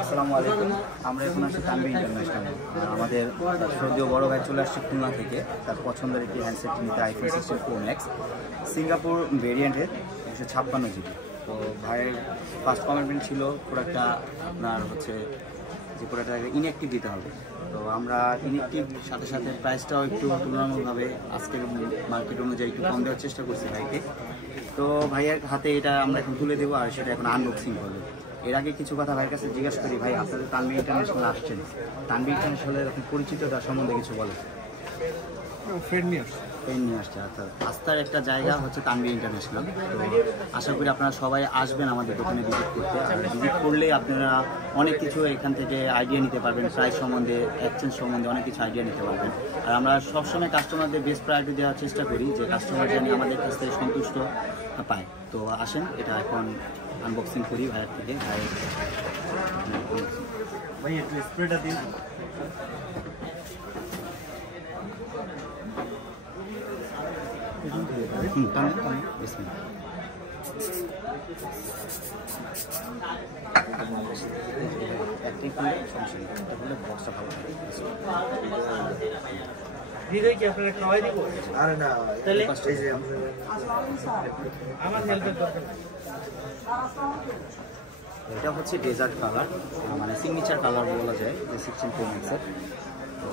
আসসালামু আলাইকুম। আমরা এখন আসছি তানভীর ইন্টারন্যাশনালে। আমাদের শ্রদ্ধেয় বড় ভাই চলে আসছে খুলনা থেকে তার পছন্দের একটি হ্যান্ডসেট নিতে, আইফোন 16 প্রো ম্যাক্স সিঙ্গাপুর ভেরিয়েন্টের 156 জিবি। তো ভাইয়ের ফার্স্ট কমিটমেন্ট ছিল প্রোডাক্টটা আপনার হচ্ছে যে প্রোডাক্টটাকে ইনঅ্যাক্টিভ দিতে হবে। তো আমরা ইনঅ্যাক্টিভ সাথে সাথে প্রাইসটাও একটু তুলনামূলকভাবে আজকের মার্কেট অনুযায়ী একটু কম দেওয়ার চেষ্টা করছি ভাইকে। তো ভাইয়ের হাতে এটা আমরা এখন তুলে দেবো আর সেটা এখন আনবক্সিং করবো। এর আগে কিছু কথা ভাইয়ের কাছে জিজ্ঞাসা করি, ভাই আপনাদের তানভীর ইন্টারন্যাশনাল আসছেন, তানভীর ইন্টারন্যাশনালের আপনি পরিচিত তার সম্বন্ধে কিছু বলেন। ফ্রেন্ড নিয়ে আসছে অর্থাৎ আস্থার একটা জায়গা হচ্ছে তানভীর ইন্টারন্যাশনাল। তো আশা করি আপনারা সবাই আসবেন আমাদের দোকানে ভিজিট করতে। আর ভিজিট করলে আপনারা অনেক কিছু এখান থেকে আইডিয়া নিতে পারবেন, প্রাইস সম্বন্ধে, এক্সচেঞ্জ সম্বন্ধে অনেক কিছু আইডিয়া নিতে পারবেন। আর আমরা সবসময় কাস্টমারদের বেস্ট প্রায়োরিটি দেওয়ার চেষ্টা করি যে কাস্টমার যেন আমাদের কাছ থেকে সন্তুষ্ট পায়। তো আসেন এটা এখন আনবক্সিং করি ভাইয়ের থেকে। ভাই একটু স্প্রেটা দিন। হৃদয় কি আপনারা খাওয়াই দিব? আরে না, তাহলে আমার হেল্পের দরকার। এটা হচ্ছে ডেজার্ট কালার, মানে সিগনেচার কালার বলা যায় যে 16 প্রো ম্যাক্সের। তো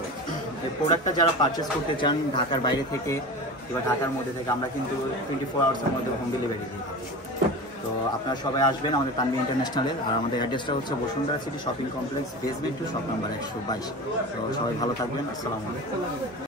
এই প্রোডাক্টটা যারা পারচেস করতে চান ঢাকার বাইরে থেকে কিংবা ঢাকার মধ্যে থেকে, আমরা কিন্তু 24 আওয়ার্সের মধ্যে হোম ডেলিভারি দিয়ে থাকি। তো আপনারা সবাই আসবেন আমাদের তানভীর ইন্টারন্যাশনালের। আর আমাদের অ্যাড্রেসটা হচ্ছে Bashundhara city shopping complex, basement 2, shop number 122। তো সবাই ভালো থাকবেন। আসসালামু আলাইকুম।